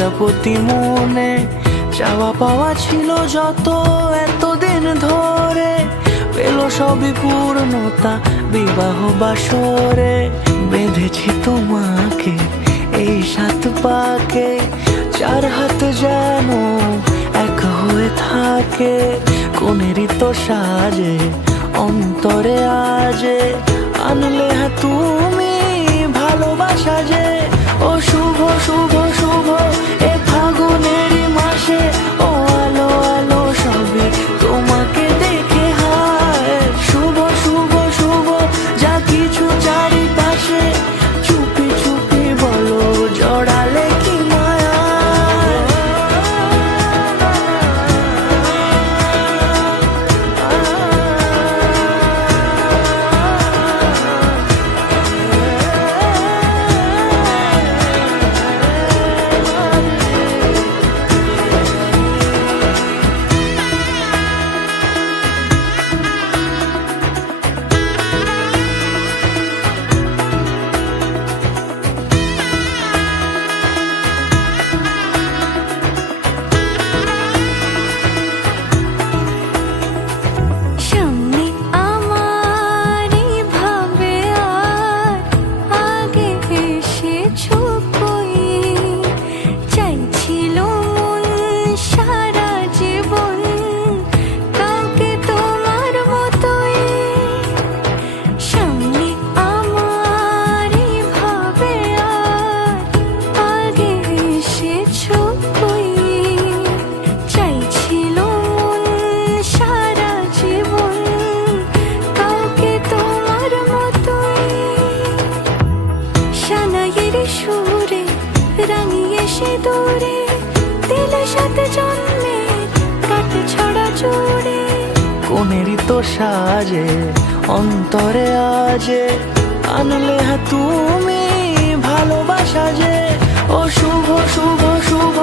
প্রজাপতি মনে চাওয়া পাওয়া ছিল যত এতদিন ধরে, পেল সবই পূর্ণতা বিবাহ বাসরে। বেঁধেছি তোমাকে এই 7 পাকে, 4 হাত যেন এক হয়ে থাকে। কোনেরই তো সাজে অন্তরে আজে, আনলে তুমি ভালোবাসা যে। ও শুভ শুভ শুভ এ ফাগুনেরই মাসে, ও আলো আলো সবে তোমাকে দেখে হায়। শুভ শুভ শুভ যা কিছু চারিপাশে, চুপি চুপি বলো জড়ালে কি মায়া। সুরে রাঙিয়ে সে দূরে দিলে 7 জন্মের কাট ছড়া জুড়ে। কোনেরই তো সাজে অন্তরে আজে, আনলে তুমি ভালোবাসা যে। ও শুভ শুভ শুভ